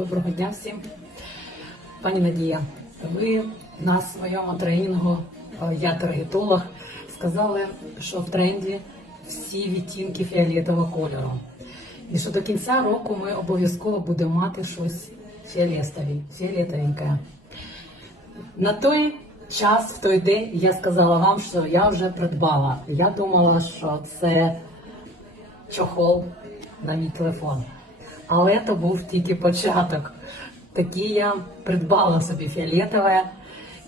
Доброго дня всім. Пані Надія, ви на своєму тренінгу е, Я таргетолог сказали, що в тренді всі відтінки фіолетового кольору. І що до кінця року ми обов'язково будемо мати щось фіолетовеньке. На той час, в той день, я сказала вам, що я вже придбала. Я думала, що це чохол на мій телефон. Але це був тільки початок. Такі я придбала собі фіолетове.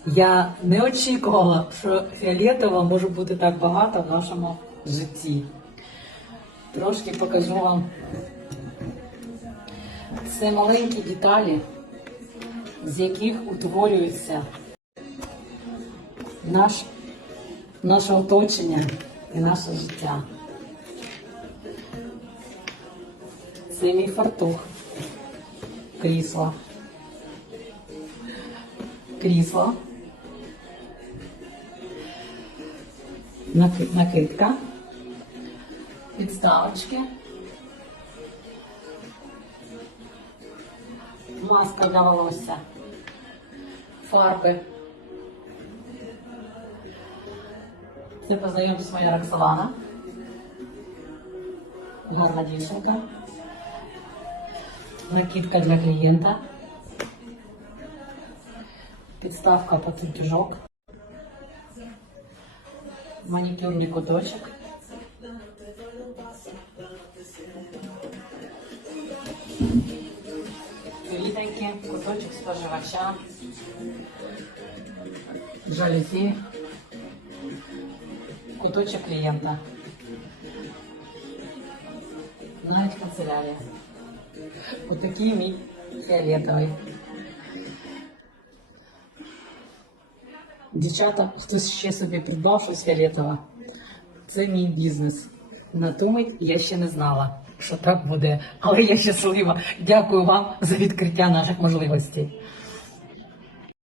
Я не очікувала, що фіолетового може бути так багато в нашому житті. Трошки покажу вам. Це маленькі деталі, з яких утворюється наш, наше оточення і наше життя. Це фартух. Крісло. Крісло. Накидка. Підставочки. Маска для волосся. Фарби. Це познайомтесь моя Роксолана. Гарна дівчинка. Накидка для клієнта. Підставка під утюжок. Манікюрний куточок. Квітоньки, куточок споживача. Жалюзі. Куточок клієнта. Навіть канцелярія. Отакий мій фіолетовий. Дівчата, хтось ще собі придбав щось фіолетове. Це мій бізнес. На тому я ще не знала, що так буде. Але я щаслива. Дякую вам за відкриття наших можливостей.